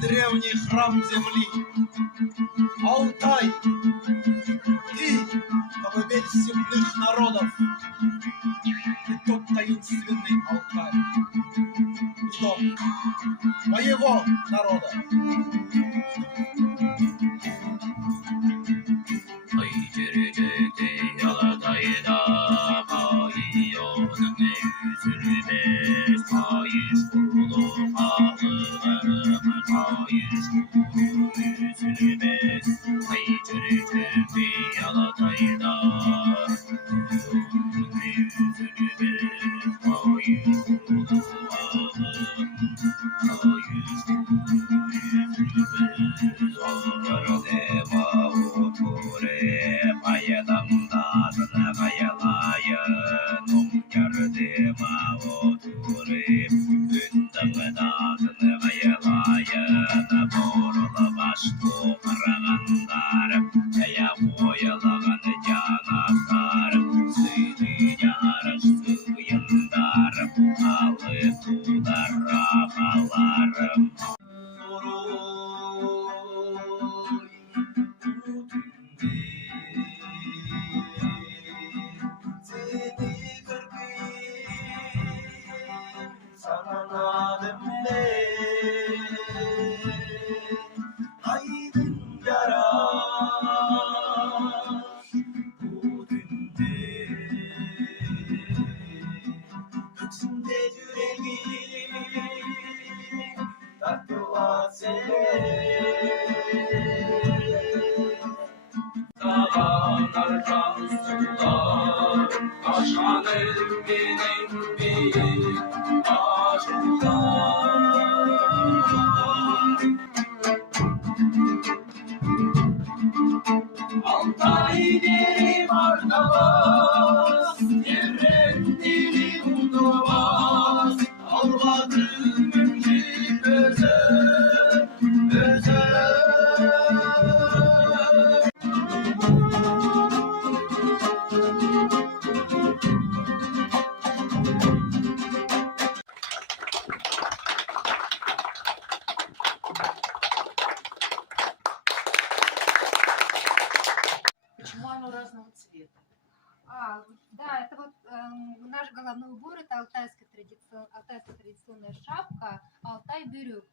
Древний храм земли, Алтай, ты, колыбель земных народов, и тот таинственный алтарь, и дом моего народа. Altai deri markabaz, yerren dili bulunmaz. Ağladım önce özel, özel. Почему оно разного цвета? Да, это вот наш головной убор, это алтайская традиционная шапка Алтай-бюрюк.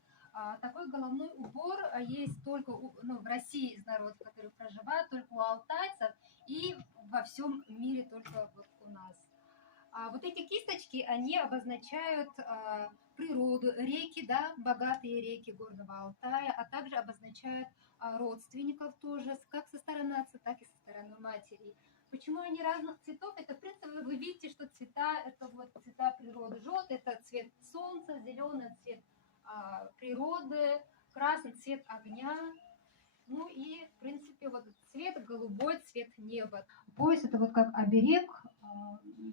Такой головной убор есть только в России из народов, которые проживают, только у алтайцев, и во всем мире только вот у нас. Вот эти кисточки, они обозначают природу, реки, да, богатые реки Горного Алтая, а также обозначают родственников тоже, как со стороны отца, так и со стороны матери. Почему они разных цветов? Это, в принципе, вы видите, что цвета, это вот цвета природы. Желтый – это цвет солнца, зеленый – цвет природы, красный – цвет огня. Ну и, в принципе, вот цвет голубой, цвет неба. Пояс – это вот как оберег,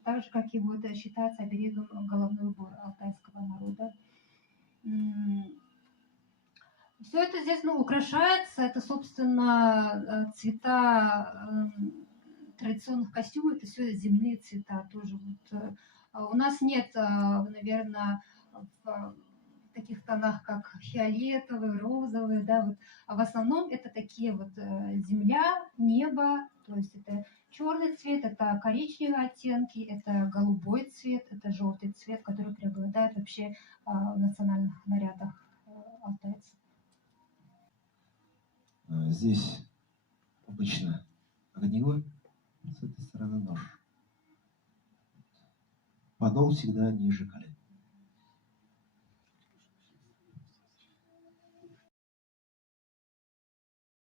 так же, как и вот считается оберегом головной убор алтайского народа. Все это здесь, украшается, это, собственно, цвета традиционных костюмов, это все земные цвета тоже. Вот, у нас нет, наверное, в таких тонах, как фиолетовый, розовый, да, вот, а в основном это такие вот земля, небо, то есть это черный цвет, это коричневые оттенки, это голубой цвет, это желтый цвет, который преобладает вообще в национальных нарядах алтайцев. Здесь обычно огниво, с этой стороны нож. Подол всегда ниже колен.